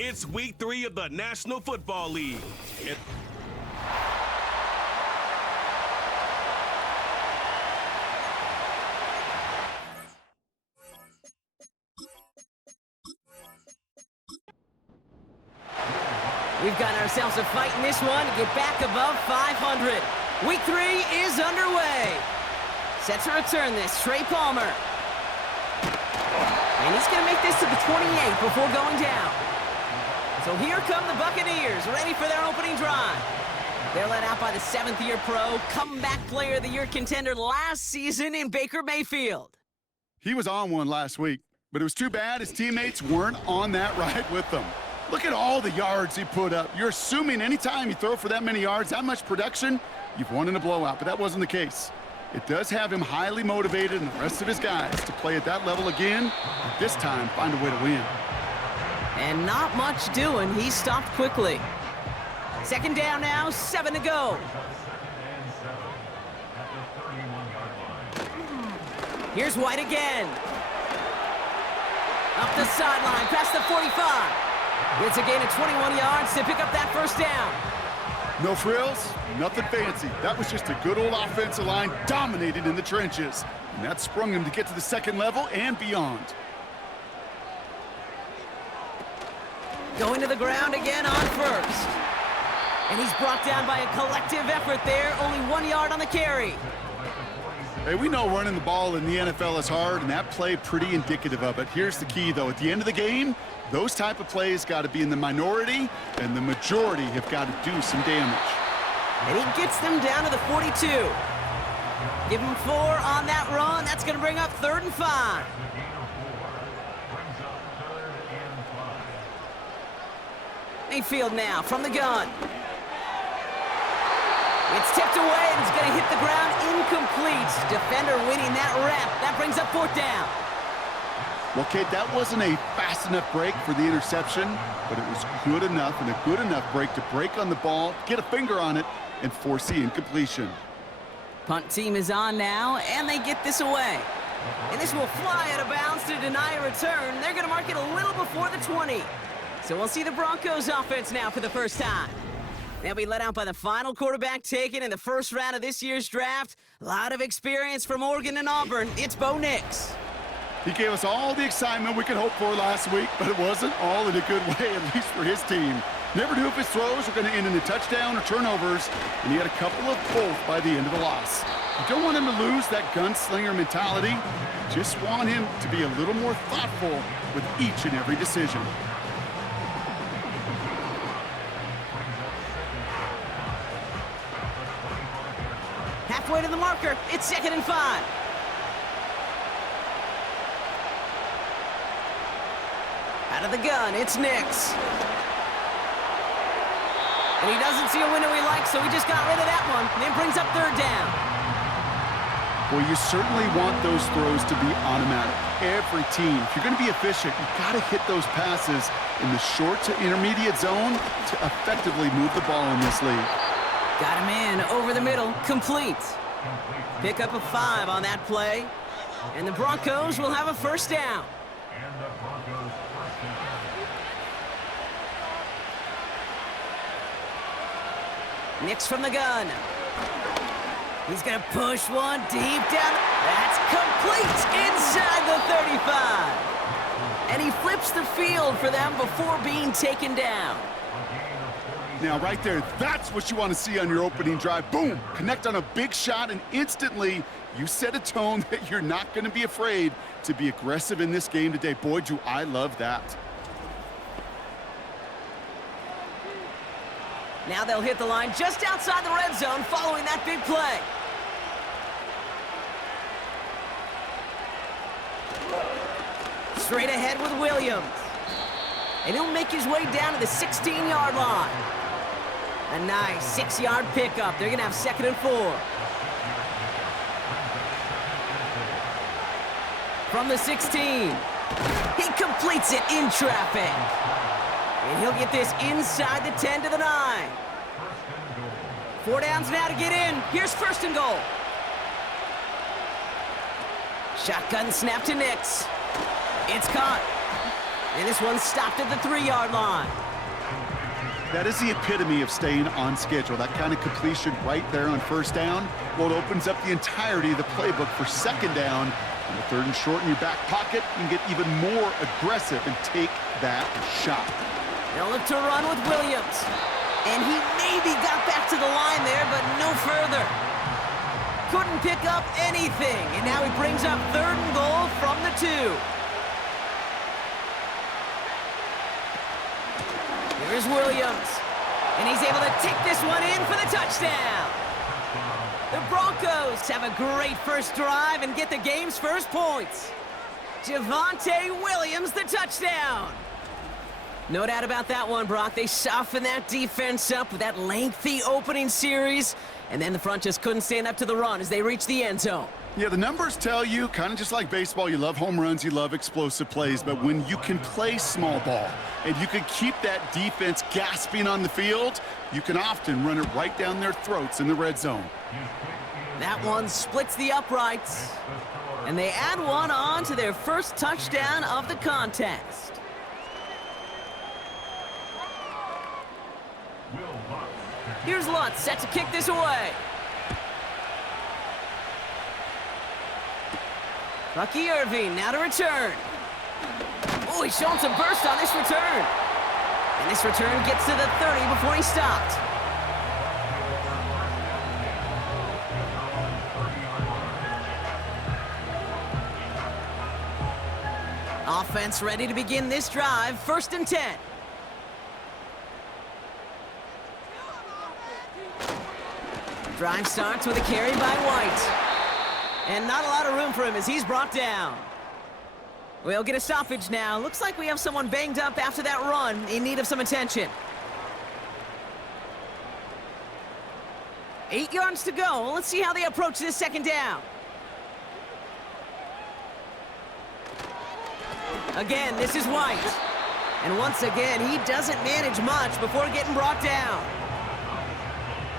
It's week 3 of the National Football League. We've got ourselves a fight in this one to get back above 500. Week 3 is underway. Set to return this, Trey Palmer. And he's going to make this to the 28 before going down. So here come the Buccaneers, ready for their opening drive. They're led out by the 7th-year pro, comeback player of the year contender last season in Baker Mayfield. He was on one last week, but it was too bad his teammates weren't on that ride with them. Look at all the yards he put up. You're assuming anytime you throw for that many yards, that much production, you've won in a blowout, but that wasn't the case. It does have him highly motivated and the rest of his guys to play at that level again, but this time find a way to win. And not much doing. He stopped quickly. 2nd down now, 7 to go. Here's White again. Up the sideline, past the 45. It's a gain of 21 yards to pick up that first down. No frills, nothing fancy. That was just a good old offensive line dominated in the trenches. And that sprung him to get to the 2nd level and beyond. Going to the ground again on 1st. And he's brought down by a collective effort there. Only 1 yard on the carry. Hey, we know running the ball in the NFL is hard, and that play pretty indicative of it. Here's the key, though. At the end of the game, those type of plays got to be in the minority, and the majority have got to do some damage. And he gets them down to the 42. Give him 4 on that run. That's going to bring up 3rd and 5. Mayfield now from the gun. It's tipped away, and it's going to hit the ground incomplete. Defender winning that rep. That brings up 4th down. Well, kid, that wasn't a fast enough break for the interception, but it was good enough and a good enough break to break on the ball, get a finger on it, and force the incompletion. Punt team is on now, and they get this away. And this will fly out of bounds to deny a return. They're going to mark it a little before the 20. So we'll see the Broncos offense now for the first time. They'll be let out by the final quarterback taken in the first round of this year's draft. A lot of experience from Oregon and Auburn. It's Bo Nix. He gave us all the excitement we could hope for last week, but it wasn't all in a good way, at least for his team. Never knew if his throws were going to end in a touchdown or turnovers, and he had a couple of both by the end of the loss. You don't want him to lose that gunslinger mentality. Just want him to be a little more thoughtful with each and every decision. Halfway to the marker, it's 2nd and 5. Out of the gun, it's Nix. And he doesn't see a window he likes, so he just got rid of that one. And it brings up 3rd down. Well, you certainly want those throws to be automatic. Every team, if you're going to be efficient, you've got to hit those passes in the short to intermediate zone to effectively move the ball in this league. Got him in, over the middle, complete. Pick up a 5 on that play. And the Broncos will have a first down. Nix from the gun. He's going to push one deep down. That's complete inside the 35. And he flips the field for them before being taken down. Now, right there, that's what you want to see on your opening drive. Boom! Connect on a big shot, and instantly you set a tone that you're not going to be afraid to be aggressive in this game today. Boy, do I love that. Now they'll hit the line just outside the red zone following that big play. Straight ahead with Williams. And he'll make his way down to the 16-yard line. A nice 6-yard pickup. They're going to have 2nd and 4. From the 16. He completes it in traffic. And he'll get this inside the 10 to the 9. 4 downs now to get in. Here's 1st and goal. Shotgun snap to Nix. It's caught. And this one's stopped at the 3-yard line. That is the epitome of staying on schedule. That kind of completion right there on first down. Well, it opens up the entirety of the playbook for second down. On the 3rd and short in your back pocket, you can get even more aggressive and take that shot. They'll look to run with Williams. And he maybe got back to the line there, but no further. Couldn't pick up anything. And now he brings up 3rd and goal from the 2. Here's Williams, and he's able to take this one in for the touchdown. The Broncos have a great first drive and get the game's first points. Javonte Williams, the touchdown. No doubt about that one, Brock. They softened that defense up with that lengthy opening series, and then the front just couldn't stand up to the run as they reached the end zone. Yeah, the numbers tell you, kind of just like baseball, you love home runs, you love explosive plays, but when you can play small ball and you can keep that defense gasping on the field, you can often run it right down their throats in the red zone. That one splits the uprights, and they add one on to their first touchdown of the contest. Here's Lutz set to kick this away. Bucky Irving now to return. Oh, he's showing some burst on this return. And this return gets to the 30 before he stopped. Offense ready to begin this drive. 1st and 10. Drive starts with a carry by White. And not a lot of room for him as he's brought down. We'll get a stoppage now. Looks like we have someone banged up after that run in need of some attention. 8 yards to go. Let's see how they approach this 2nd down. Again, this is White. And once again, he doesn't manage much before getting brought down.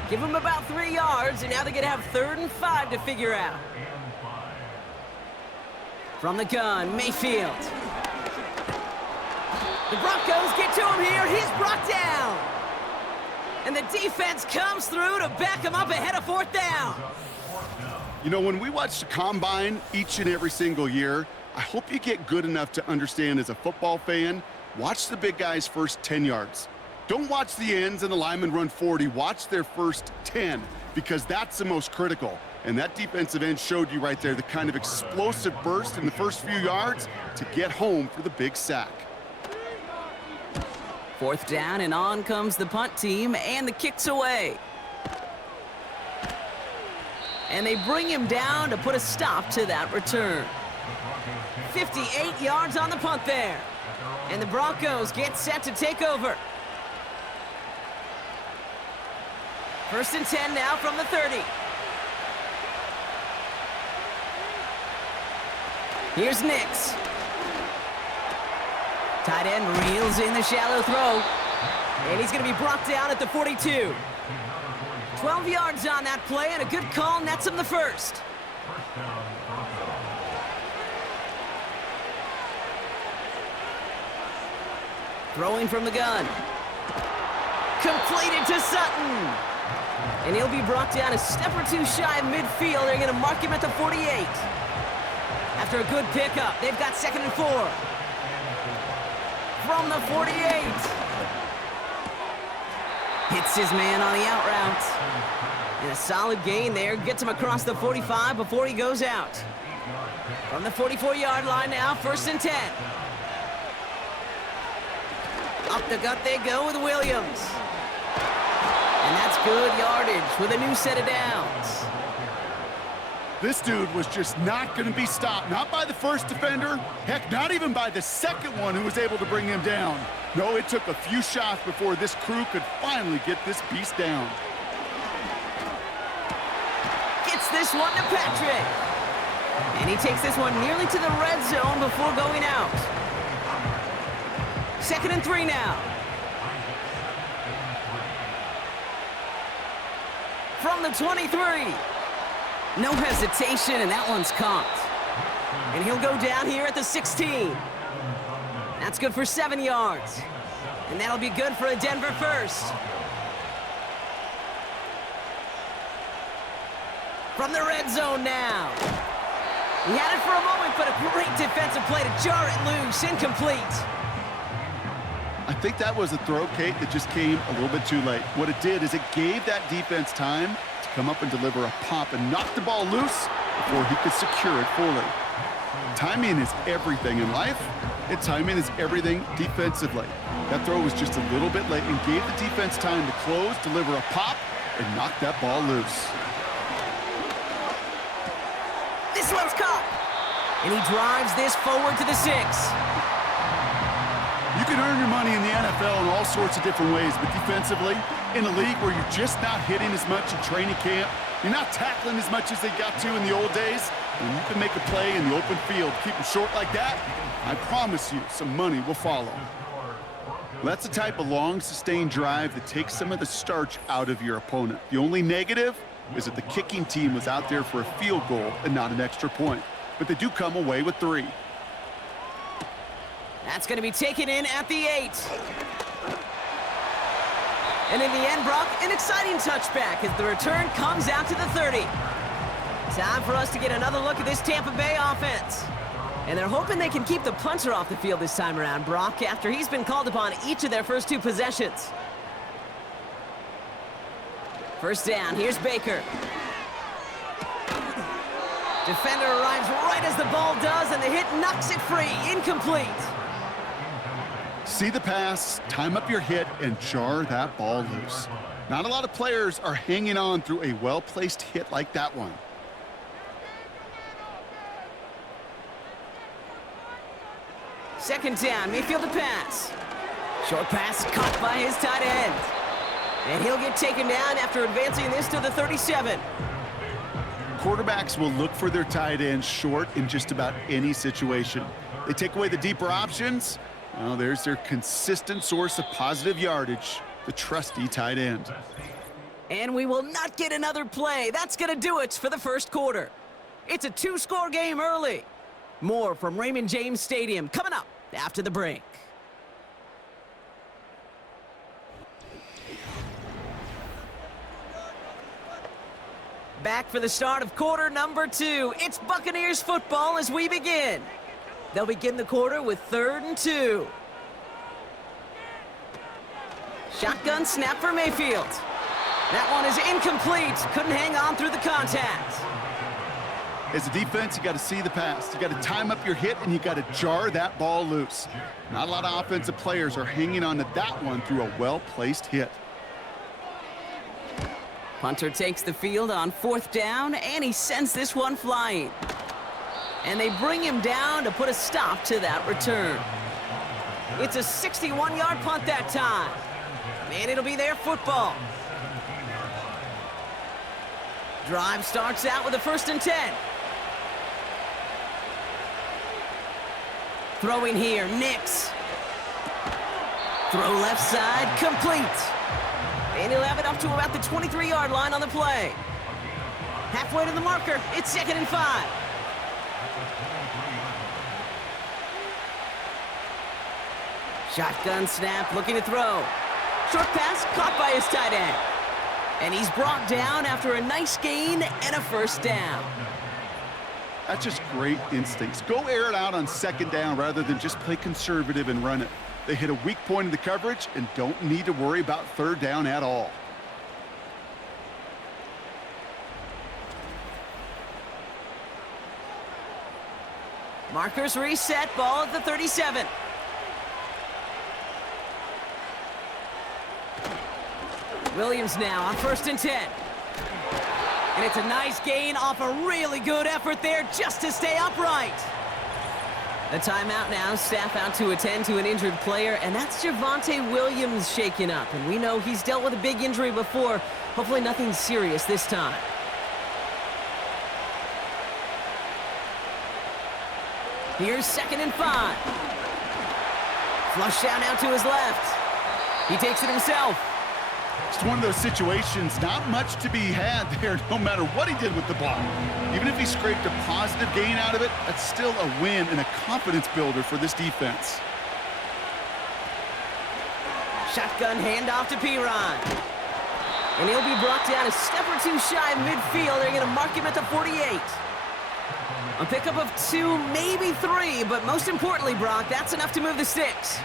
Give him about 3 yards, and now they're going to have 3rd and 5 to figure out. From the gun, Mayfield. The Broncos get to him here. He's brought down. And the defense comes through to back him up ahead of 4th down. You know, when we watch the combine each and every single year, I hope you get good enough to understand as a football fan, watch the big guys' first 10 yards. Don't watch the ends and the linemen run 40. Watch their first 10, because that's the most critical. And that defensive end showed you right there the kind of explosive burst in the first few yards to get home for the big sack. 4th down, and on comes the punt team, and the kick's away. And they bring him down to put a stop to that return. 58 yards on the punt there. And the Broncos get set to take over. 1st and 10 now from the 30. Here's Nix. Tight end reels in the shallow throw. And he's going to be brought down at the 42. 12 yards on that play, and a good call nets him the 1st. Throwing from the gun. Completed to Sutton. And he'll be brought down a step or two shy of midfield. They're going to mark him at the 48. After a good pickup, they've got 2nd and 4. From the 48. Hits his man on the out route. And a solid gain there. Gets him across the 45 before he goes out. From the 44-yard line now, 1st and 10. Up the gut they go with Williams. And that's good yardage with a new set of downs. This dude was just not going to be stopped. Not by the first defender. Heck, not even by the second one who was able to bring him down. No, it took a few shots before this crew could finally get this beast down. Gets this one to Patrick. And he takes this one nearly to the red zone before going out. 2nd and 3 now. From the 23. No hesitation, and that one's caught. And he'll go down here at the 16. That's good for 7 yards. And that'll be good for a Denver first. From the red zone now. He had it for a moment, but a great defensive play to jar it loose. Incomplete. I think that was a throw, Kate, that just came a little bit too late. What it did is it gave that defense time to come up and deliver a pop and knock the ball loose before he could secure it fully. Timing is everything in life, and timing is everything defensively. That throw was just a little bit late and gave the defense time to close, deliver a pop, and knock that ball loose. This one's caught. And he drives this forward to the 6. You can earn your money in the NFL in all sorts of different ways, but defensively, in a league where you're just not hitting as much in training camp, you're not tackling as much as they got to in the old days, when you can make a play in the open field, keep them short like that, I promise you some money will follow. Well, that's the type of long, sustained drive that takes some of the starch out of your opponent. The only negative is that the kicking team was out there for a field goal and not an extra point. But they do come away with 3. That's going to be taken in at the 8. And in the end, Brock, an exciting touchback as the return comes out to the 30. Time for us to get another look at this Tampa Bay offense. And they're hoping they can keep the punter off the field this time around, Brock, after he's been called upon each of their first 2 possessions. First down, here's Baker. Defender arrives right as the ball does, and the hit knocks it free. Incomplete. See the pass, time up your hit, and jar that ball loose. Not a lot of players are hanging on through a well-placed hit like that one. Second down, Mayfield to pass. Short pass caught by his tight end. And he'll get taken down after advancing this to the 37. Quarterbacks will look for their tight ends short in just about any situation. They take away the deeper options. Well, there's their consistent source of positive yardage, the trusty tight end. And we will not get another play. That's going to do it for the first quarter. It's a 2-score game early. More from Raymond James Stadium coming up after the break. Back for the start of quarter number 2. It's Buccaneers football as we begin. They'll begin the quarter with 3rd and 2. Shotgun snap for Mayfield. That one is incomplete. Couldn't hang on through the contact. As a defense, you got to see the pass. You got to time up your hit, and you got to jar that ball loose. Not a lot of offensive players are hanging on to that one through a well-placed hit. Punter takes the field on 4th down, and he sends this one flying. And they bring him down to put a stop to that return. It's a 61-yard punt that time. And it'll be their football. Drive starts out with a 1st and 10. Throwing here, Nix. Throw left side, complete. And he'll have it up to about the 23-yard line on the play. Halfway to the marker, it's 2nd and 5. Shotgun snap, looking to throw. Short pass, caught by his tight end. And he's brought down after a nice gain and a 1st down. That's just great instincts. Go air it out on 2nd down rather than just play conservative and run it. They hit a weak point in the coverage and don't need to worry about 3rd down at all. Markers reset, ball at the 37. Williams now on 1st and 10. And it's a nice gain off a really good effort there just to stay upright. The timeout now, staff out to attend to an injured player, and that's Javonte Williams shaken up. And we know he's dealt with a big injury before. Hopefully nothing serious this time. Here's 2nd and 5. Flush down out to his left. He takes it himself. It's one of those situations, not much to be had there no matter what he did with the ball. Even if he scraped a positive gain out of it, that's still a win and a confidence builder for this defense. Shotgun handoff to Piron. And he'll be brought down a step or two shy of midfield. They're going to mark him at the 48. A pickup of 2, maybe 3, but most importantly, Brock, that's enough to move the sticks.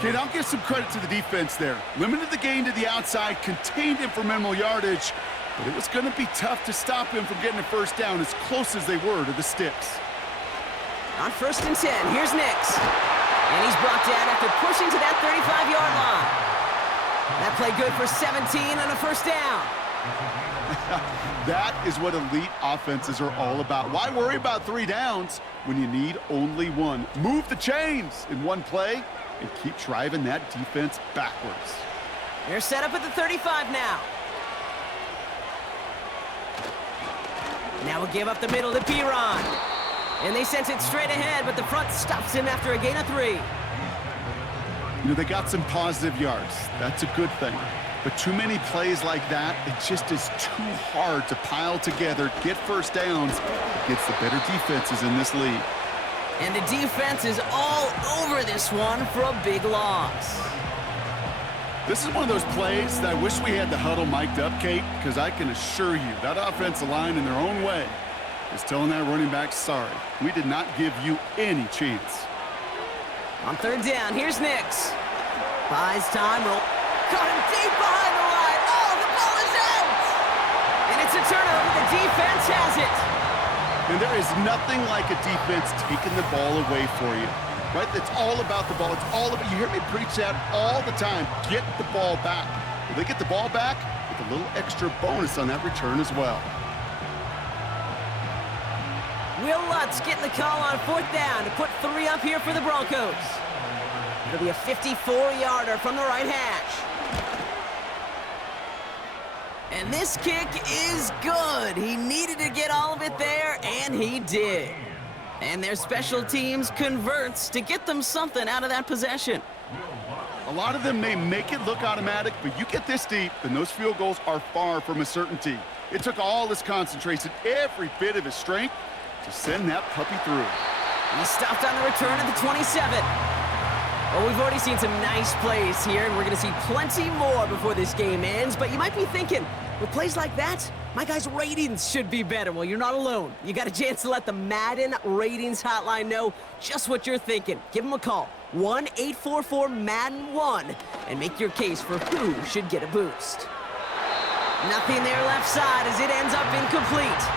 Kid, I'll give some credit to the defense there. Limited the gain to the outside, contained him for minimal yardage, but it was going to be tough to stop him from getting a first down as close as they were to the sticks. On 1st and 10, here's Nix. And he's brought down after pushing to that 35-yard line. That play good for 17 and a first down. That is what elite offenses are all about. Why worry about 3 downs when you need only 1? Move the chains in one play and keep driving that defense backwards. They're set up at the 35 now. Now we'll give up the middle to Piron. And they sent it straight ahead, but the front stops him after a gain of 3. You know, they got some positive yards. That's a good thing. But too many plays like that, it just is too hard to pile together, get first downs against the better defenses in this league. And the defense is all over this one for a big loss. This is one of those plays that I wish we had the huddle mic'd up, Kate, because I can assure you that offensive line in their own way is telling that running back, sorry, we did not give you any chance. On 3rd down, here's Nix. Buys time, roll. Caught him deep behind the line. Oh, the ball is out! And it's a turnover. The defense has it. And there is nothing like a defense taking the ball away for you, right? It's all about the ball. It's all about, you hear me preach that all the time. Get the ball back. Well, they get the ball back with a little extra bonus on that return as well. Will Lutz getting the call on 4th down to put 3 up here for the Broncos. It'll be a 54-yarder from the right hash. And this kick is good. He needed to get all of it there, and he did. And their special teams converts to get them something out of that possession. A lot of them may make it look automatic, but you get this deep, and those field goals are far from a certainty. It took all his concentration, every bit of his strength, to send that puppy through. He stopped on the return at the 27. Well, we've already seen some nice plays here, and we're going to see plenty more before this game ends. But you might be thinking, with plays like that, my guys' ratings should be better. Well, you're not alone. You got a chance to let the Madden Ratings Hotline know just what you're thinking. Give them a call, 1-844-MADDEN-1, and make your case for who should get a boost. Nothing there left side as it ends up incomplete.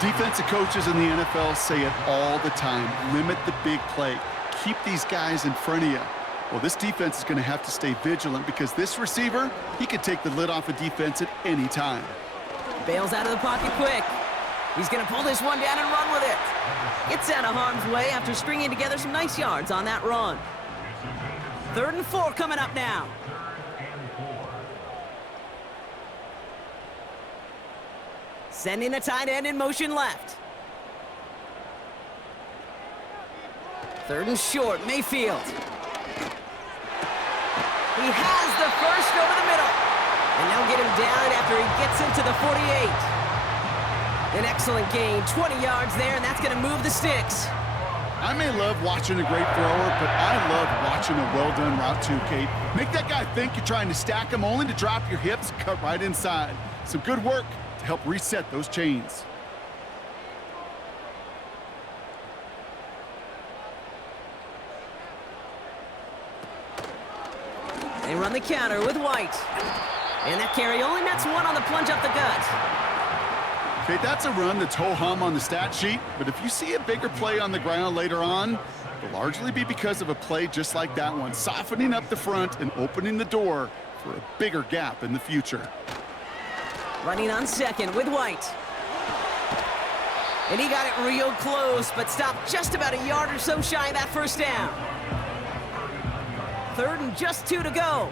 Defensive coaches in the NFL say it all the time. Limit the big play. Keep these guys in front of you. Well, this defense is going to have to stay vigilant because this receiver, he could take the lid off a defense at any time. Bails out of the pocket quick. He's going to pull this one down and run with it. Gets out of harm's way after stringing together some nice yards on that run. 3rd and 4 coming up now. Sending a tight end in motion left. 3rd and short, Mayfield. He has the first over the middle. And they'll get him down after he gets into the 48. An excellent gain, 20 yards there, and that's going to move the sticks. I may love watching a great thrower, but I love watching a well-done route too, Kate. Make that guy think you're trying to stack him only to drop your hips and cut right inside. Some good work to help reset those chains. They run the counter with White. And that carry only nets 1 on the plunge up the gut. Okay, that's a run that's ho-hum on the stat sheet, but if you see a bigger play on the ground later on, it'll largely be because of a play just like that one, softening up the front and opening the door for a bigger gap in the future. Running on 2nd with White. And he got it real close, but stopped just about a yard or so shy of that first down. 3rd and just 2 to go.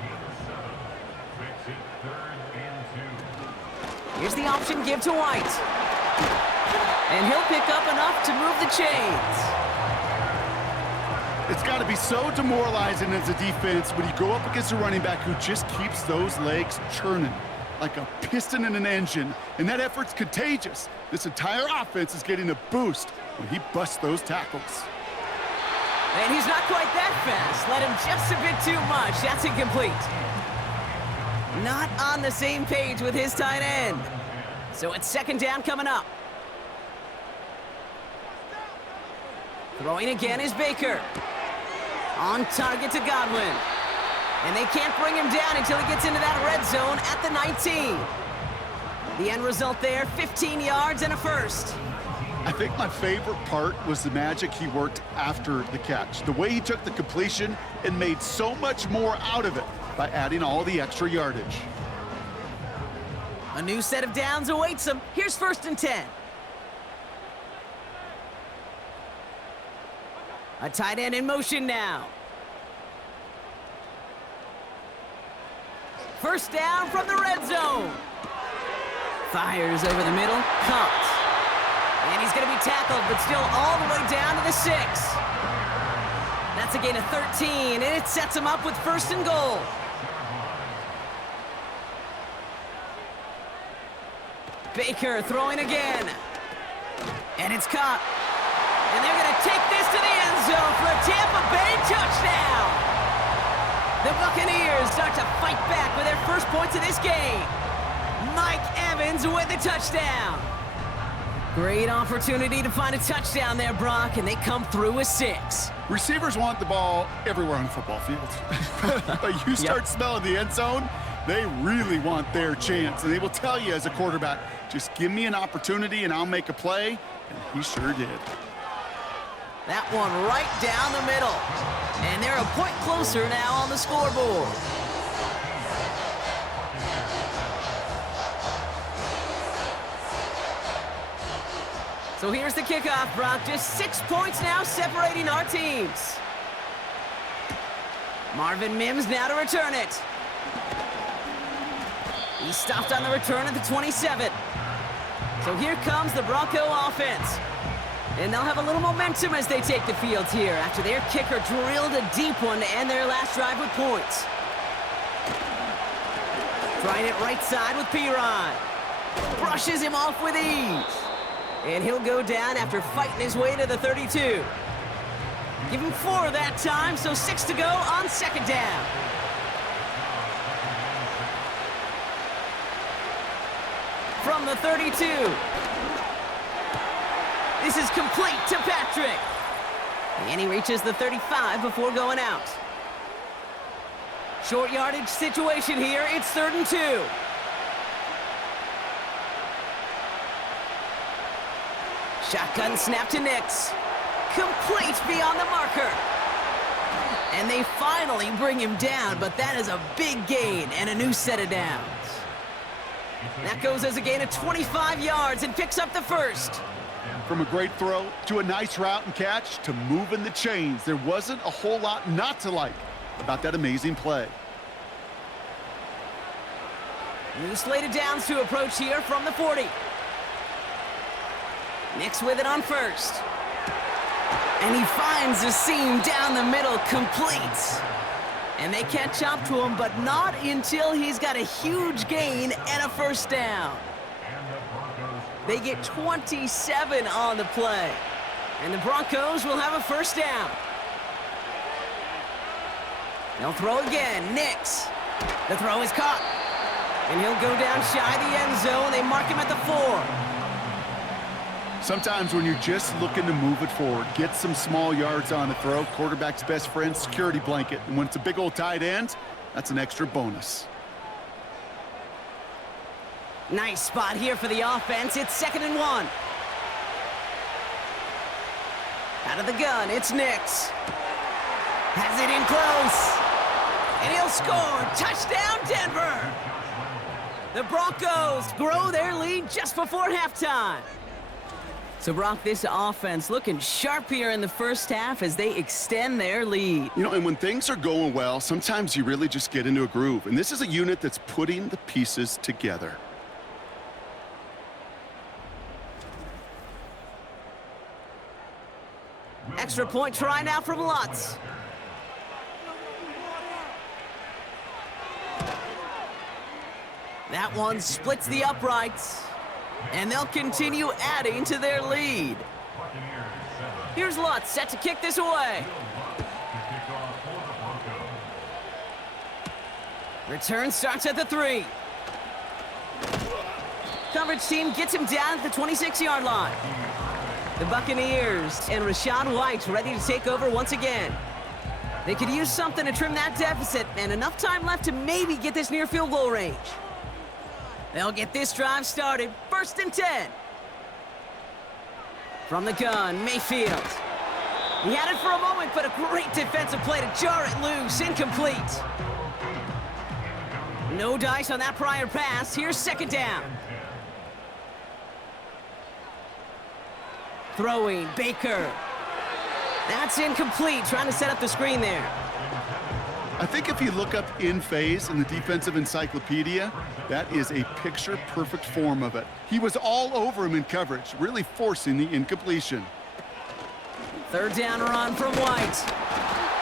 Here's the option give to White. And he'll pick up enough to move the chains. It's got to be so demoralizing as a defense when you go up against a running back who just keeps those legs churning like a piston in an engine, and that effort's contagious. This entire offense is getting a boost when he busts those tackles. And he's not quite that fast. Let him just a bit too much. That's incomplete. Not on the same page with his tight end. So it's second down coming up. Throwing again is Baker. On target to Godwin. And they can't bring him down until he gets into that red zone at the 19. The end result there, 15 yards and a first. I think my favorite part was the magic he worked after the catch. The way he took the completion and made so much more out of it by adding all the extra yardage. A new set of downs awaits him. Here's first and 10. A tight end in motion now. First down from the red zone. Fires over the middle, caught. And he's going to be tackled, but still all the way down to the 6. That's a gain of 13, and it sets him up with first and goal. Baker throwing again. And it's caught. And they're going to take this to the end zone for a Tampa Bay touchdown. The Buccaneers start to fight back with their first points of this game. Mike Evans with the touchdown. Great opportunity to find a touchdown there, Brock, and they come through with 6. Receivers want the ball everywhere on the football field. But you start smelling the end zone, they really want their chance. And they will tell you as a quarterback, just give me an opportunity and I'll make a play. And he sure did. That one right down the middle. And they're a point closer now on the scoreboard. So here's the kickoff, Brock. Just 6 points now separating our teams. Marvin Mims now to return it. He stopped on the return at the 27. So here comes the Bronco offense. And they'll have a little momentum as they take the field here after their kicker drilled a deep one to end their last drive with points. Trying it right side with Piron. Brushes him off with ease. And he'll go down after fighting his way to the 32. Give him 4 that time, so 6 to go on second down. From the 32. This is complete to Patrick. And he reaches the 35 before going out. Short yardage situation here. It's 3rd and 2. Shotgun snap to Nix. Complete beyond the marker. And they finally bring him down, but that is a big gain and a new set of downs. That goes as a gain of 25 yards and picks up the first. From a great throw to a nice route and catch to moving the chains, there wasn't a whole lot not to like about that amazing play. New slate of downs to approach here from the 40. Nix with it on first. And he finds the seam down the middle, complete. And they catch up to him, but not until he's got a huge gain and a first down. They get 27 on the play. And the Broncos will have a first down. They'll throw again. Nix. The throw is caught. And he'll go down shy of the end zone. They mark him at the 4. Sometimes when you're just looking to move it forward, get some small yards on the throw, quarterback's best friend, security blanket. And when it's a big old tight end, that's an extra bonus. Nice spot here for the offense. It's 2nd and 1. Out of the gun, it's Nix. Has it in close. And he'll score. Touchdown, Denver. The Broncos grow their lead just before halftime. So, Brock, this offense looking sharp here in the first half as they extend their lead. You know, and when things are going well, sometimes you really just get into a groove. And this is a unit that's putting the pieces together. Extra point try now from Lutz. That one splits the uprights. And they'll continue adding to their lead. Here's Lutz set to kick this away. Return starts at the 3. Coverage team gets him down at the 26-yard line. The Buccaneers and Rachaad White ready to take over once again. They could use something to trim that deficit, and enough time left to maybe get this near field goal range. They'll get this drive started. 1st and 10. From the gun, Mayfield. He had it for a moment, but a great defensive play to jar it loose. Incomplete. No dice on that prior pass. Here's 2nd down. Throwing, Baker. That's incomplete. Trying to set up the screen there. I think if you look up in phase in the defensive encyclopedia, that is a picture-perfect form of it. He was all over him in coverage, really forcing the incompletion. 3rd down run from White.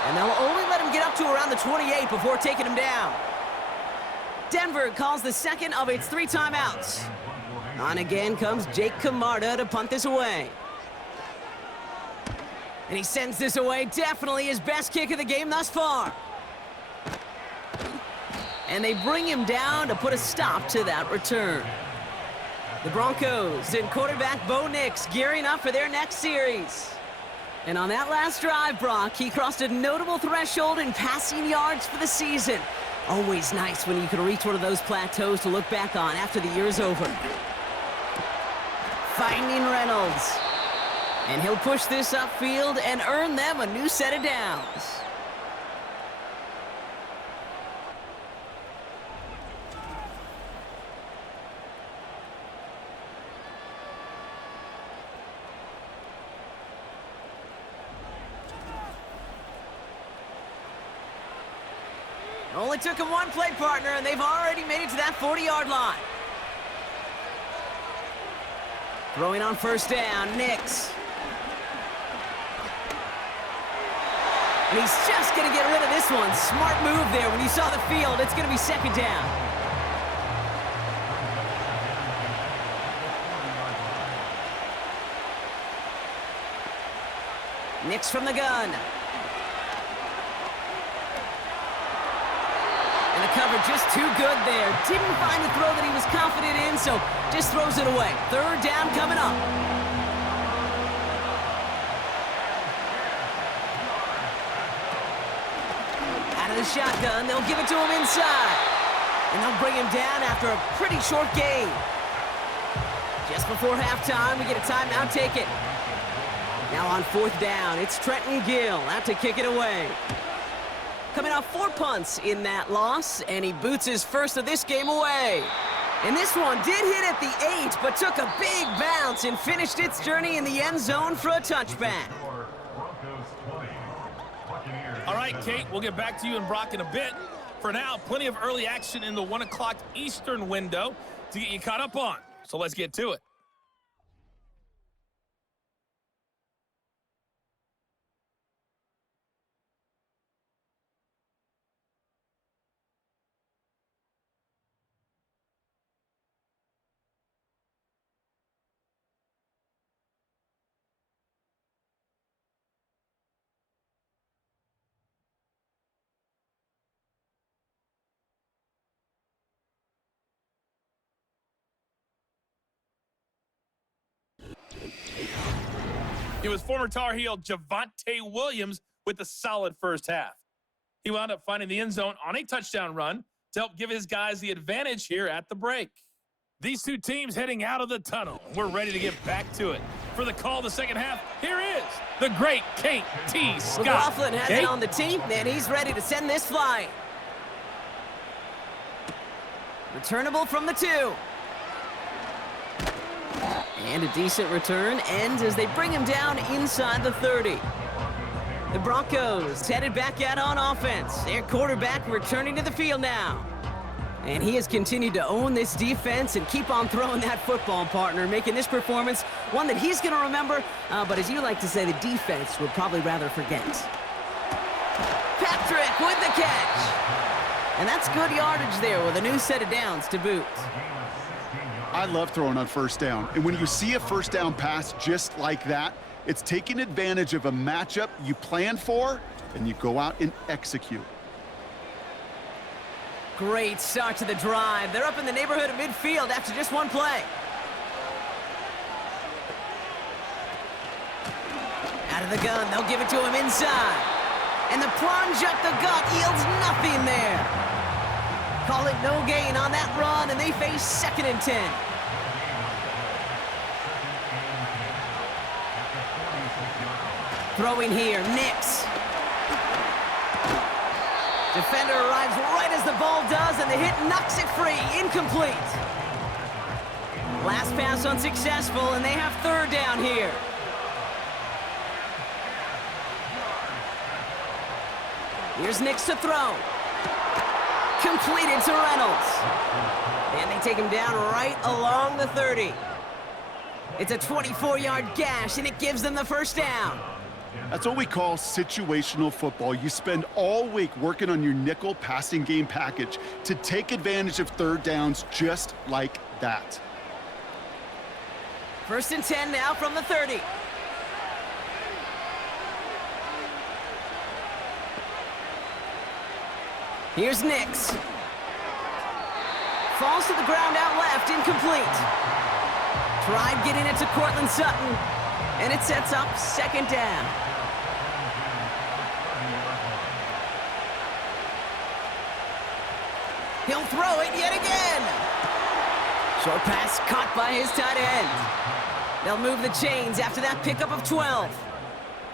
And they'll only let him get up to around the 28 before taking him down. Denver calls the 2nd of its 3 timeouts. On again comes Jake Camarda to punt this away. And he sends this away, definitely his best kick of the game thus far. And they bring him down to put a stop to that return. The Broncos and quarterback Bo Nix gearing up for their next series. And on that last drive, Brock, he crossed a notable threshold in passing yards for the season. Always nice when you can reach one of those plateaus to look back on after the year's over. Finding Reynolds. And he'll push this upfield and earn them a new set of downs. Only took him one play, partner, and they've already made it to that 40-yard line. Throwing on 1st down, Nix. And he's just going to get rid of this one. Smart move there. When you saw the field, it's going to be 2nd down. Nix from the gun. And the cover just too good there. Didn't find the throw that he was confident in, so just throws it away. 3rd down coming up. Out of the shotgun, they'll give it to him inside. And they'll bring him down after a pretty short gain. Just before halftime, we get a timeout, take it. Now on 4th down, it's Trenton Gill out to kick it away. Coming off 4 punts in that loss, and he boots his first of this game away. And this one did hit at the 8, but took a big bounce and finished its journey in the end zone for a touchback. All right, Kate, we'll get back to you and Brock in a bit. For now, plenty of early action in the 1 o'clock Eastern window to get you caught up on. So let's get to it. It was former Tar Heel Javonte Williams with a solid first half. He wound up finding the end zone on a touchdown run to help give his guys the advantage here at the break. These two teams heading out of the tunnel. We're ready to get back to it. For the call of the second half, here is the great Kate T. Scott. McLaughlin has it on the team, and he's ready to send this flying. Returnable from the 2. And a decent return ends as they bring him down inside the 30. The Broncos headed back out on offense. Their quarterback returning to the field now. And he has continued to own this defense and keep on throwing that football, partner, making this performance one that he's going to remember, but as you like to say, the defense would probably rather forget. Patrick with the catch. And that's good yardage there with a new set of downs to boot. I love throwing on 1st down. And when you see a 1st down pass just like that, it's taking advantage of a matchup you plan for, and you go out and execute. Great start to the drive. They're up in the neighborhood of midfield after just one play. Out of the gun, they'll give it to him inside. And the plunge up the gut yields nothing there. Call it no gain on that run, and they face 2nd and 10. Throwing here, Nix. Defender arrives right as the ball does, and the hit knocks it free. Incomplete. Last pass unsuccessful, and they have 3rd down here. Here's Nix to throw. Completed to Reynolds. And they take him down right along the 30. It's a 24-yard gash, and it gives them the 1st down. That's what we call situational football. You spend all week working on your nickel passing game package to take advantage of 3rd downs just like that. 1st and 10 now from the 30. Here's Nix. Falls to the ground out left, incomplete. Tried getting it to Cortland Sutton, and it sets up 2nd down. He'll throw it yet again. Short pass caught by his tight end. They'll move the chains after that pickup of 12.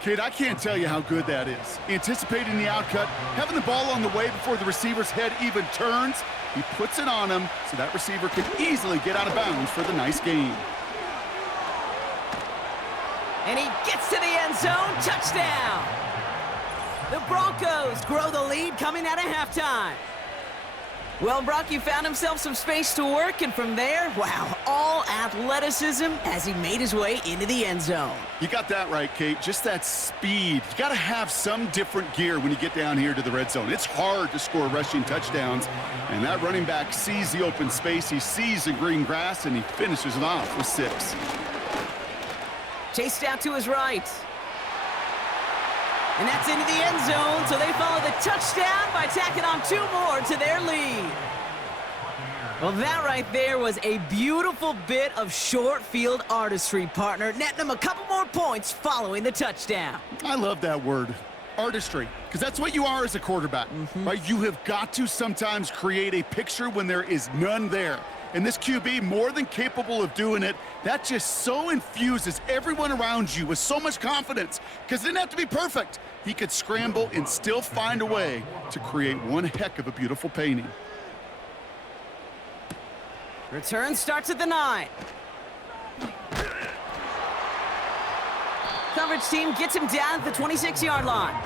Kid, I can't tell you how good that is. Anticipating the outcut, having the ball on the way before the receiver's head even turns, he puts it on him so that receiver can easily get out of bounds for the nice gain. And he gets to the end zone. Touchdown! The Broncos grow the lead coming out of halftime. Well, Brock, he found himself some space to work, and from there, wow, all athleticism as he made his way into the end zone. You got that right, Kate. Just that speed. You got to have some different gear when you get down here to the red zone. It's hard to score rushing touchdowns, and that running back sees the open space, he sees the green grass, and he finishes it off with 6. Chased out to his right. And that's into the end zone, so they follow the touchdown by tacking on 2 more to their lead. Well, that right there was a beautiful bit of short field artistry, partner, netting them a couple more points following the touchdown. I love that word, artistry, because that's what you are as a quarterback, right? You have got to sometimes create a picture when there is none there. And this QB, more than capable of doing it, that just so infuses everyone around you with so much confidence, because it didn't have to be perfect. He could scramble and still find a way to create one heck of a beautiful painting. Return starts at the 9. Coverage team gets him down at the 26-yard line.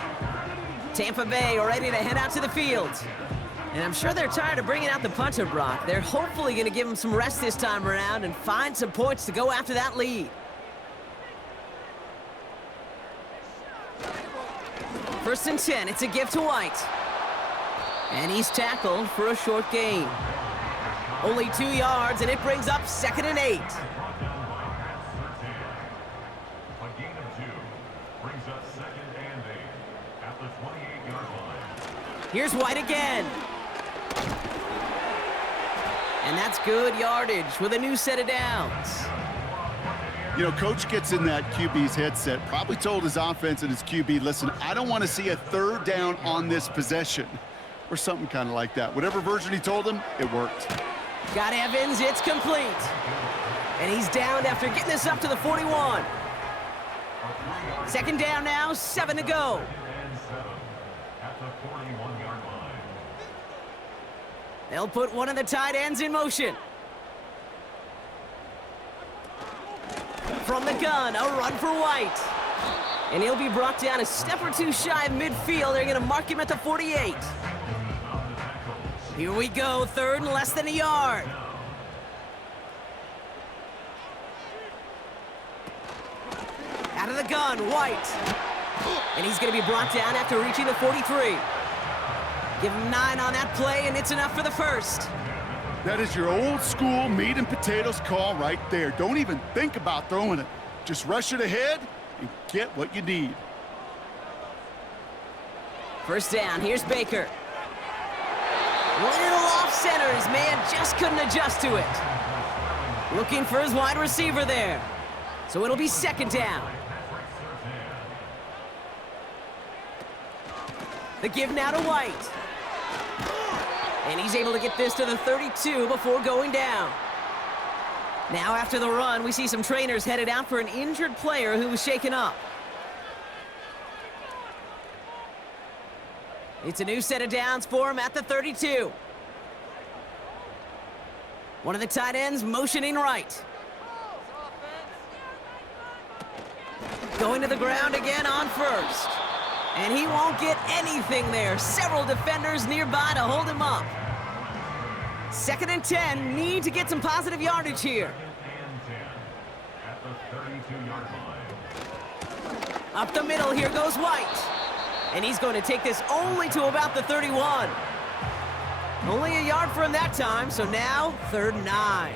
Tampa Bay are ready to head out to the field. And I'm sure they're tired of bringing out the punter, Brock. They're hopefully going to give him some rest this time around and find some points to go after that lead. 1st and 10, it's a give to White. And he's tackled for a short gain. Only 2 yards, and it brings up 2nd and 8. Here's White again. And that's good yardage with a new set of downs. You know, coach gets in that QB's headset, probably told his offense and his QB, listen, I don't want to see a 3rd down on this possession, or something kind of like that. Whatever version he told him, it worked. Got Evans, it's complete. And he's downed after getting this up to the 41. 2nd down now, 7 to go. They'll put one of the tight ends in motion. From the gun, a run for White. And he'll be brought down a step or 2 shy of midfield. They're going to mark him at the 48. Here we go, 3rd and less than a yard. Out of the gun, White. And he's going to be brought down after reaching the 43. Give him 9 on that play, and it's enough for the 1st. That is your old school meat and potatoes call right there. Don't even think about throwing it. Just rush it ahead and get what you need. 1st down, here's Baker. Little off center. His man just couldn't adjust to it. Looking for his wide receiver there. So it'll be second down. The give now to White. And he's able to get this to the 32 before going down. Now after the run, we see some trainers headed out for an injured player who was shaken up. It's a new set of downs for him at the 32. One of the tight ends motioning right. Going to the ground again on first. And he won't get anything there. Several defenders nearby to hold him up. Second and 10, need to get some positive yardage here. Up the middle, here goes White. And he's going to take this only to about the 31. Only a yard for him that time, so now 3rd and 9.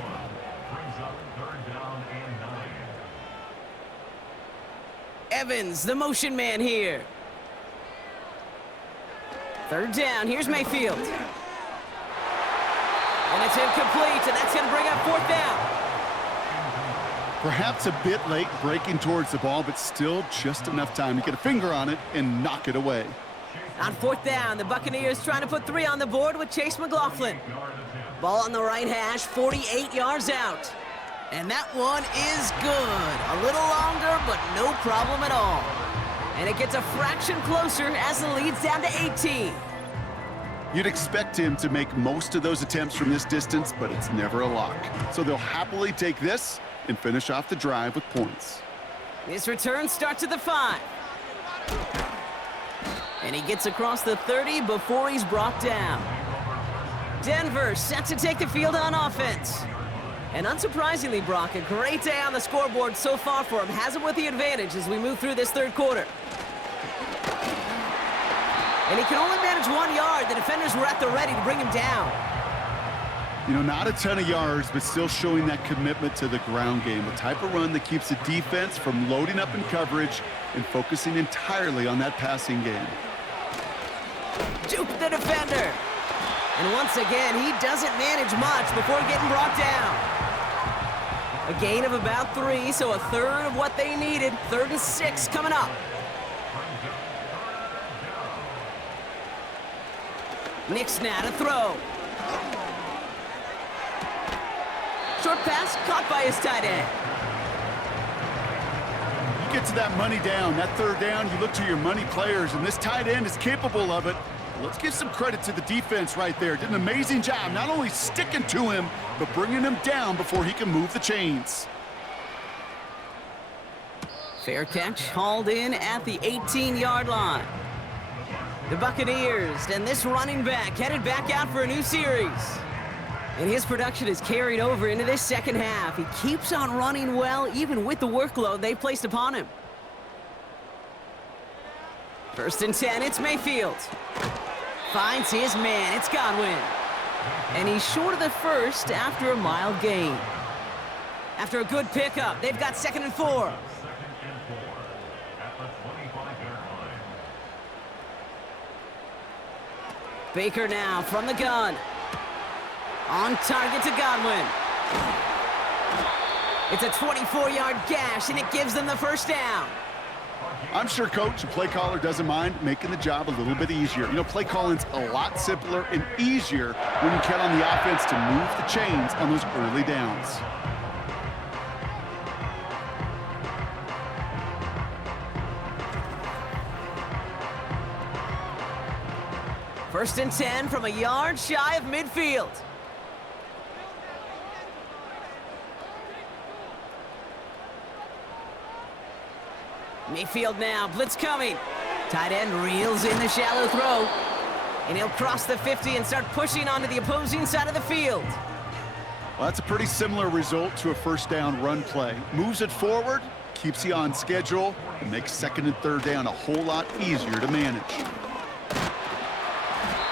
Evans, the motion man here. 3rd down, here's Mayfield. And it's incomplete, and that's going to bring up 4th down. Perhaps a bit late breaking towards the ball, but still just enough time to get a finger on it and knock it away. On 4th down, the Buccaneers trying to put 3 on the board with Chase McLaughlin. Ball on the right hash, 48 yards out. And that one is good. A little longer, but no problem at all. And it gets a fraction closer as the lead's down to 18. You'd expect him to make most of those attempts from this distance, but it's never a lock. So they'll happily take this and finish off the drive with points. This return starts at the 5. And he gets across the 30 before he's brought down. Denver set to take the field on offense. And unsurprisingly, Brock, a great day on the scoreboard so far for him. Has him with the advantage as we move through this 3rd quarter. And he can only manage 1 yard. The defenders were at the ready to bring him down. You know, not a ton of yards, but still showing that commitment to the ground game. A type of run that keeps the defense from loading up in coverage and focusing entirely on that passing game. Duke the defender. And once again, he doesn't manage much before getting brought down. A gain of about 3, so a 1/3 of what they needed. 3rd and 6 coming up. Nick's now to throw. Short pass caught by his tight end. You get to that money down, that 3rd down, you look to your money players, and this tight end is capable of it. Let's give some credit to the defense right there. Did an amazing job, not only sticking to him, but bringing him down before he can move the chains. Fair catch, hauled in at the 18-yard line. The Buccaneers and this running back headed back out for a new series. And his production is carried over into this 2nd half. He keeps on running well, even with the workload they placed upon him. 1st and 10, it's Mayfield. Finds his man, it's Godwin. And he's short of the 1st after a mild gain. After a good pickup, they've got 2nd and 4. Baker now from the gun. On target to Godwin. It's a 24-yard gash, and it gives them the 1st down. I'm sure coach and play caller doesn't mind making the job a little bit easier. You know, play calling's a lot simpler and easier when you count on the offense to move the chains on those early downs. First and 10 from a yard shy of midfield. Mayfield now, blitz coming. Tight end reels in the shallow throw. And he'll cross the 50 and start pushing onto the opposing side of the field. Well, that's a pretty similar result to a 1st down run play. Moves it forward, keeps you on schedule, and makes 2nd and 3rd down a whole lot easier to manage.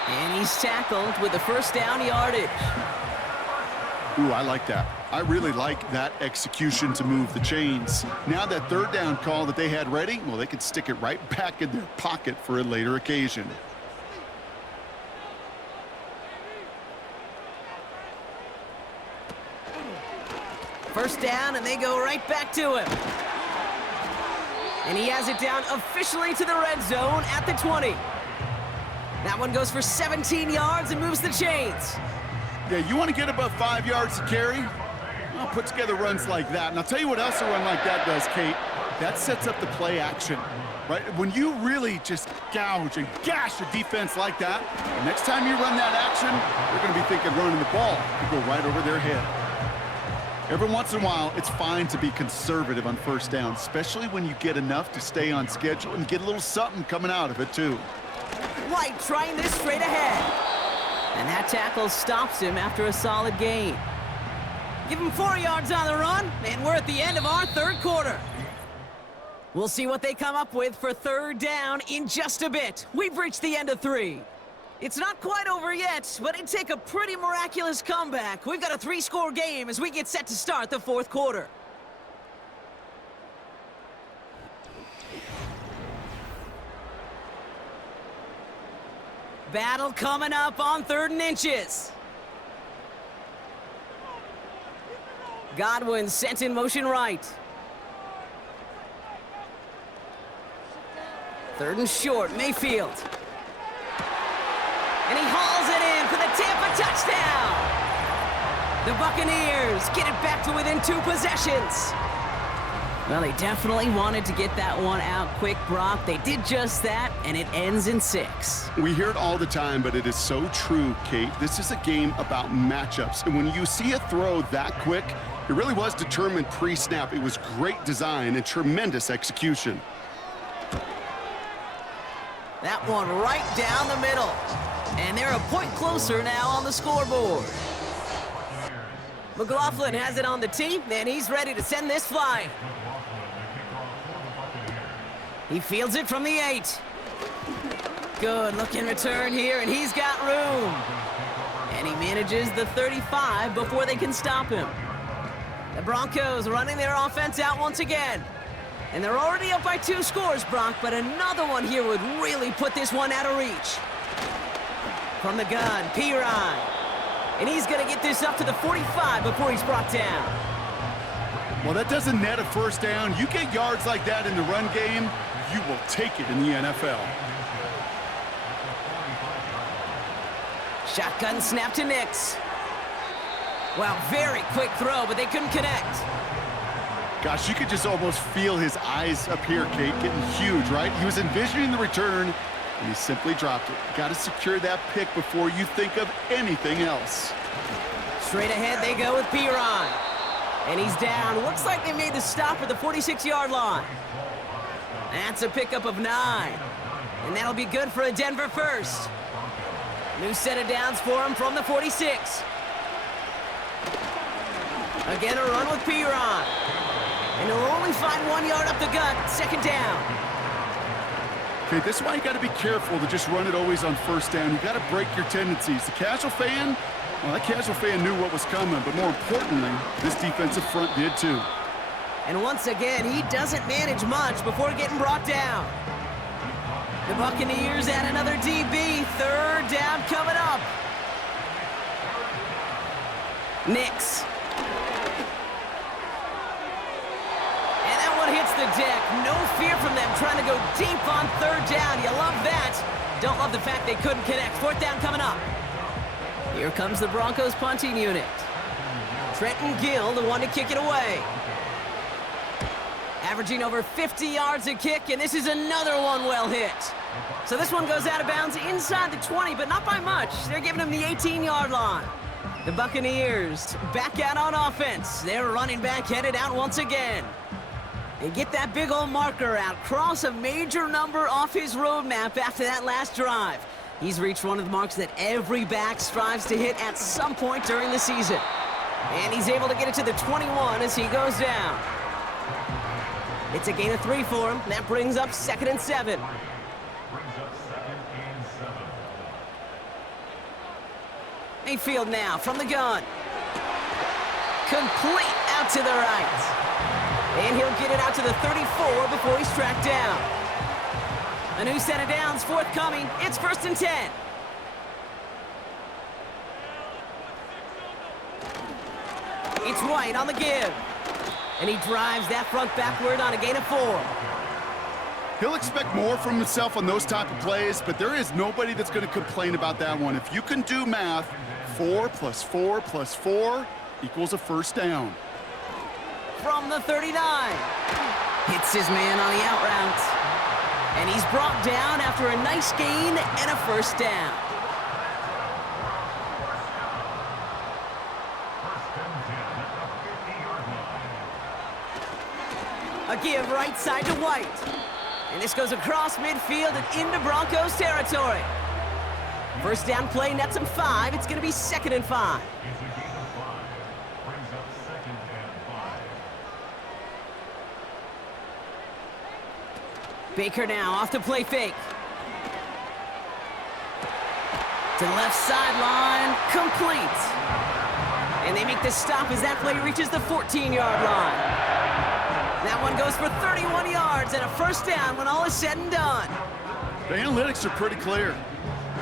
And he's tackled with the 1st down yardage. Ooh, I like that. I really like that execution to move the chains. Now that 3rd down call that they had ready, well, they could stick it right back in their pocket for a later occasion. First down, and they go right back to him. And he has it down officially to the red zone at the 20. That one goes for 17 yards and moves the chains. Yeah, you want to get above 5 yards to carry? Well, put together runs like that. And I'll tell you what else a run like that does, Kate. That sets up the play action, right? When you really just gouge and gash a defense like that, the next time you run that action, they're going to be thinking running the ball could go right over their head. Every once in a while, it's fine to be conservative on first down, especially when you get enough to stay on schedule and get a little something coming out of it, too. White trying this straight ahead. And that tackle stops him after a solid gain. Give him 4 yards on the run, and we're at the end of our third quarter. We'll see what they come up with for third down in just a bit. We've reached the end of 3. It's not quite over yet, but it'd take a pretty miraculous comeback. We've got a 3-score game as we get set to start the fourth quarter. Battle coming up on 3rd and inches. Godwin sent in motion right. 3rd and short, Mayfield. And he hauls it in for the Tampa touchdown. The Buccaneers get it back to within 2 possessions. Well, they definitely wanted to get that one out quick, Brock. They did just that, and it ends in 6. We hear it all the time, but it is so true, Kate. This is a game about matchups. And when you see a throw that quick, it really was determined pre-snap. It was great design and tremendous execution. That one right down the middle. And they're a point closer now on the scoreboard. McLaughlin has it on the tee, and he's ready to send this flying. He fields it from the 8. Good looking return here, and he's got room. And he manages the 35 before they can stop him. The Broncos running their offense out once again. And they're already up by 2 scores, Brock, but another one here would really put this one out of reach. From the gun, Piran. And he's going to get this up to the 45 before he's brought down. Well, that doesn't net a first down. You get yards like that in the run game, you will take it in the NFL. Shotgun snap to Nix. Well, very quick throw, but they couldn't connect. Gosh, you could just almost feel his eyes up here, Kate, getting huge, right? He was envisioning the return, and he simply dropped it. Got to secure that pick before you think of anything else. Straight ahead they go with Piran. And he's down. Looks like they made the stop at the 46-yard line. That's a pickup of 9. And that'll be good for a Denver first. New set of downs for him from the 46. Again, a run with Piran. And he'll only find 1 yard up the gut. 2nd down. Okay, this is why you got to be careful to just run it always on first down. You got to break your tendencies. The casual fan, well, that casual fan knew what was coming, but more importantly, this defensive front did too. And once again, he doesn't manage much before getting brought down. The Buccaneers add another DB. 3rd down coming up. Nix. Hits the deck. No fear from them trying to go deep on 3rd down. You love that. Don't love the fact they couldn't connect. 4th down coming up. Here comes the Broncos punting unit. Trenton Gill, the one to kick it away. Averaging over 50 yards a kick, and this is another one well hit. So this one goes out of bounds inside the 20, but not by much. They're giving him the 18-yard line. The Buccaneers back out on offense. Their running back headed out once again. They get that big old marker out, cross a major number off his roadmap after that last drive. He's reached one of the marks that every back strives to hit at some point during the season. And he's able to get it to the 21 as he goes down. It's a gain of 3 for him. That brings up 2nd and 7. Mayfield now from the gun. Complete out to the right. And he'll get it out to the 34 before he's tracked down. A new set of downs forthcoming. It's 1st and 10. It's White on the give. And he drives that front backward on a gain of 4. He'll expect more from himself on those type of plays, but there is nobody that's going to complain about that one. If you can do math, 4 + 4 + 4 equals a first down. From the 39. Hits his man on the out route. And he's brought down after a nice gain and a first down. A give right side to White. And this goes across midfield and into Broncos territory. First down play nets him 5. It's going to be 2nd and 5. Baker now off the play fake. To the left sideline, complete. And they make the stop as that play reaches the 14-yard line. That one goes for 31 yards and a first down when all is said and done. The analytics are pretty clear.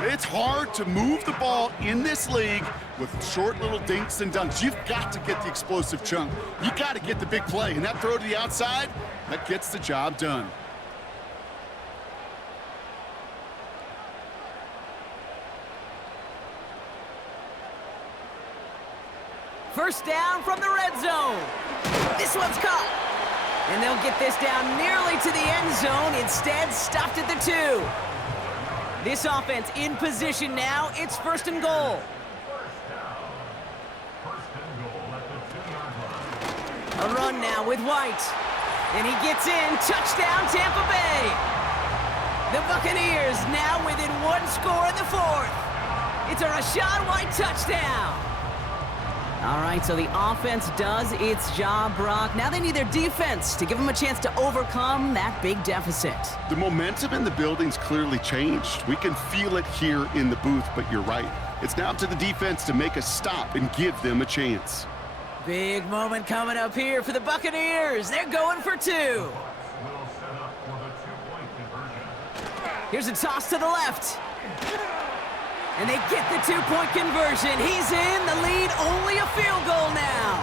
It's hard to move the ball in this league with short little dinks and dunks. You've got to get the explosive chunk. You got to get the big play. And that throw to the outside, that gets the job done. First down from the red zone. This one's caught. And they'll get this down nearly to the end zone. Instead, stopped at the 2. This offense in position now. It's 1st and goal. A run now with White. And he gets in. Touchdown, Tampa Bay. The Buccaneers now within 1 score in the 4th. It's a Rachaad White touchdown. All right, so the offense does its job, Brock. Now they need their defense to give them a chance to overcome that big deficit. The momentum in the building's clearly changed. We can feel it here in the booth, but you're right. It's now up to the defense to make a stop and give them a chance. Big moment coming up here for the Buccaneers. They're going for 2. Here's a toss to the left. And they get the 2-point conversion. He's in the lead, only a field goal now.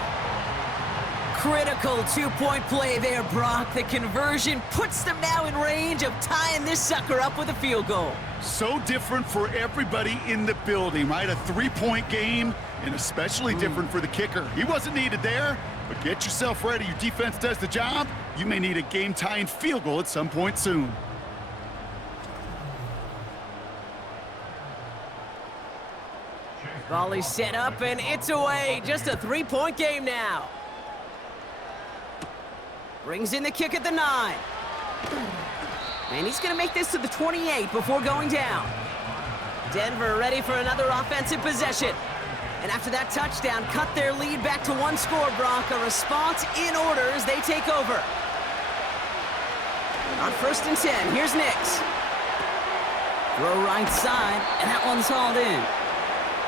Critical 2-point play there, Brock. The conversion puts them now in range of tying this sucker up with a field goal. So different for everybody in the building, right? A 3-point game, and especially different for the kicker. He wasn't needed there, but get yourself ready. Your defense does the job. You may need a game-tying field goal at some point soon. Volley set up, and it's away. Just a 3-point game now. Brings in the kick at the 9. And he's going to make this to the 28 before going down. Denver ready for another offensive possession. And after that touchdown, cut their lead back to 1 score, Brock. A response in order as they take over. On 1st and 10, here's Nix. Throw right side, and that one's hauled in.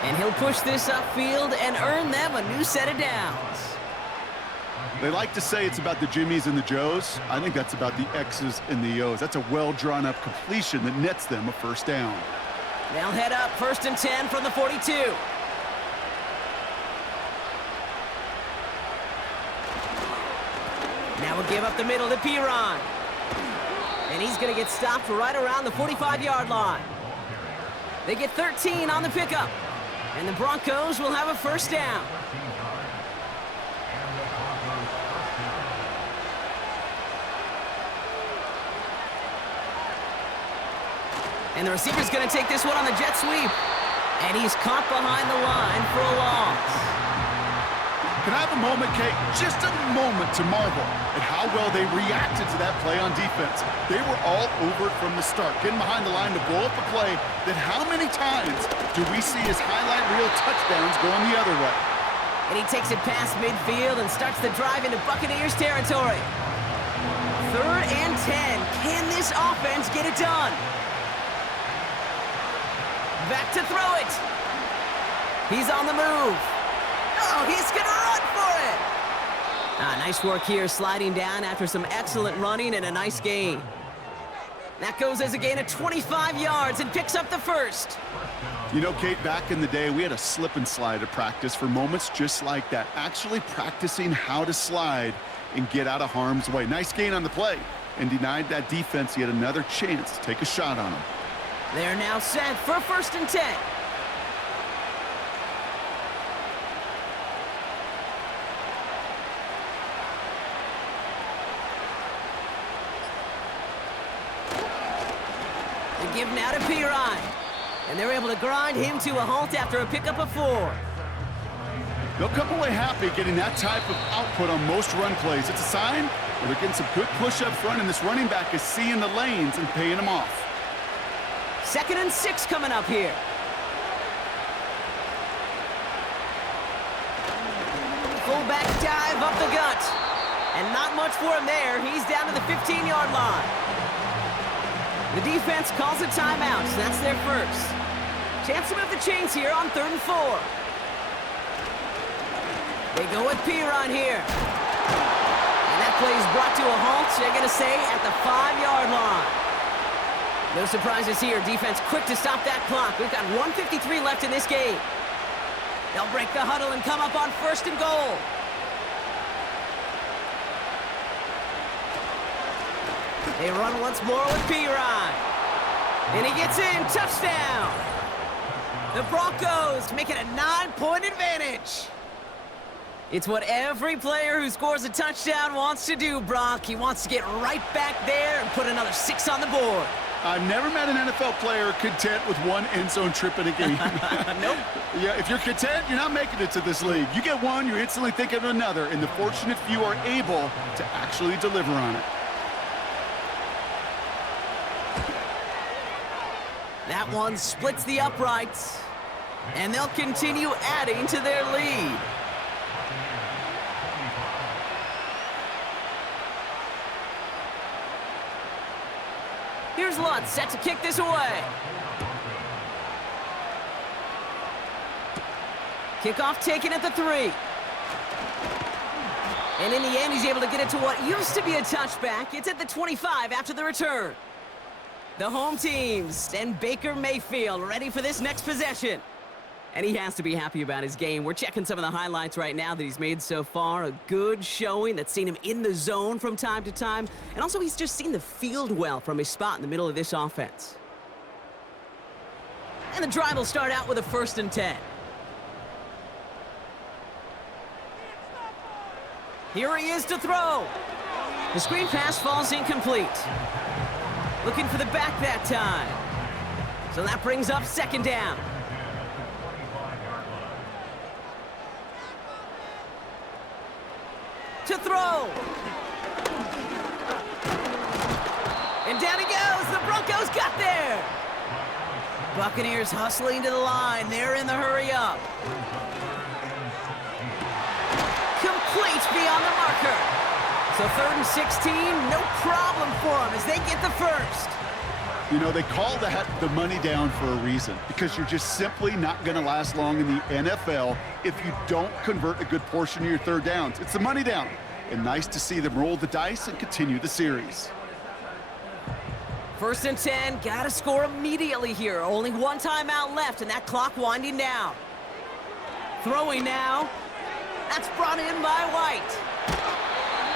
And he'll push this upfield and earn them a new set of downs. They like to say it's about the Jimmies and the Joes. I think that's about the X's and the O's. That's a well-drawn-up completion that nets them a first down. They'll head up 1st and 10 from the 42. Now we'll give up the middle to Piron. And he's going to get stopped right around the 45-yard line. They get 13 on the pickup. And the Broncos will have a first down. And the receiver's going to take this one on the jet sweep. And he's caught behind the line for a loss. Can I have a moment, Kate? Just a moment to marvel at how well they reacted to that play on defense. They were all over it from the start, getting behind the line to blow up a play that how many times do we see as highlight reel touchdowns going the other way? And he takes it past midfield and starts the drive into Buccaneers territory. 3rd and 10. Can this offense get it done? Back to throw it. He's on the move. Oh, he's going to run for it. Nice work here, sliding down after some excellent running and a nice gain. That goes as a gain of 25 yards and picks up the first. You know, Kate, back in the day, we had a slip and slide at practice for moments just like that. Actually practicing how to slide and get out of harm's way. Nice gain on the play, and denied that defense yet another chance to take a shot on him. They're now set for 1st and 10. They give now to Pirine. And they're able to grind him to a halt after a pickup of 4. They'll come away happy getting that type of output on most run plays. It's a sign that they're getting some good push up front, and this running back is seeing the lanes and paying them off. 2nd and 6 coming up here. Fullback dive up the gut. And not much for him there. He's down to the 15-yard line. The defense calls a timeout, so that's their first. Chance to move the chains here on 3rd and 4. They go with Pirine here. And that play is brought to a halt, they're going to say, at the 5-yard line. No surprises here. Defense quick to stop that clock. We've got 1:53 left in this game. They'll break the huddle and come up on 1st and goal. They run once more with Pirine. And he gets in. Touchdown. The Broncos make it a 9-point advantage. It's what every player who scores a touchdown wants to do, Brock. He wants to get right back there and put another 6 on the board. I've never met an NFL player content with one end zone trip in a game. Nope. Yeah, if you're content, you're not making it to this league. You get one, you're instantly thinking of another, and the fortunate few are able to actually deliver on it. That one splits the uprights, and they'll continue adding to their lead. Here's Lutz set to kick this away. Kickoff taken at the 3. And in the end, he's able to get it to what used to be a touchback. It's at the 25 after the return. The home teams and Baker Mayfield ready for this next possession. And he has to be happy about his game. We're checking some of the highlights right now that he's made so far. A good showing that's seen him in the zone from time to time. And also he's just seen the field well from his spot in the middle of this offense. And the drive will start out with a 1st and 10. Here he is to throw. The screen pass falls incomplete. Looking for the back that time. So that brings up 2nd down. To throw. And down he goes. The Broncos got there. Buccaneers hustling to the line. They're in the hurry up. Complete beyond the marker. So 3rd and 16, no problem for them as they get the first. You know, they call that the money down for a reason, because you're just simply not going to last long in the NFL if you don't convert a good portion of your 3rd downs. It's the money down. And nice to see them roll the dice and continue the series. 1st and 10, got to score immediately here. Only 1 timeout left and that clock winding down. Throwing now. That's brought in by White.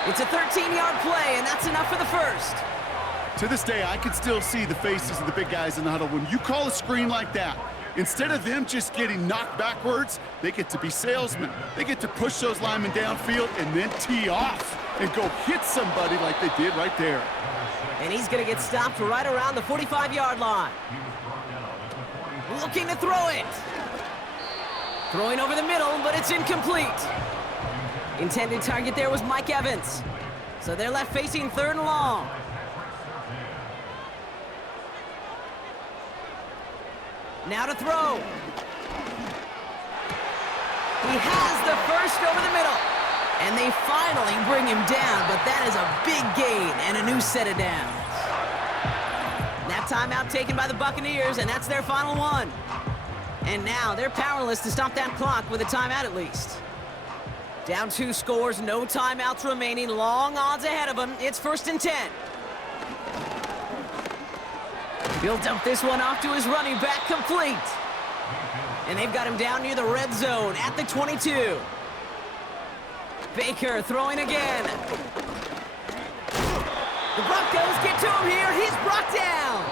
It's a 13-yard play, and that's enough for the first. To this day, I can still see the faces of the big guys in the huddle. When you call a screen like that, instead of them just getting knocked backwards, they get to be salesmen. They get to push those linemen downfield and then tee off and go hit somebody like they did right there. And he's going to get stopped right around the 45-yard line. Looking to throw it. Throwing over the middle, but it's incomplete. Intended target there was Mike Evans. So they're left facing 3rd and long. Now to throw. He has the first over the middle. And they finally bring him down, but that is a big gain and a new set of downs. That timeout taken by the Buccaneers, and that's their final one. And now they're powerless to stop that clock with a timeout at least. Down 2 scores, no timeouts remaining, long odds ahead of them. It's 1st and 10. He'll dump this one off to his running back, complete. And they've got him down near the red zone at the 22. Baker throwing again. The Broncos get to him here. He's brought down.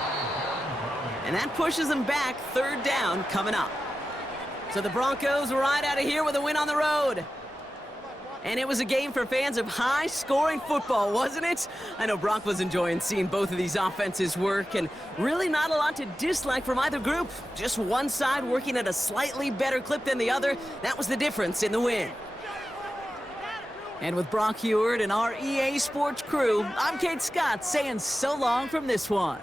And that pushes him back. Third down coming up. So the Broncos ride out of here with a win on the road. And it was a game for fans of high-scoring football, wasn't it? I know Brock was enjoying seeing both of these offenses work, and really not a lot to dislike from either group. Just one side working at a slightly better clip than the other. That was the difference in the win. And with Brock Heward and our EA Sports crew, I'm Kate Scott saying so long from this one.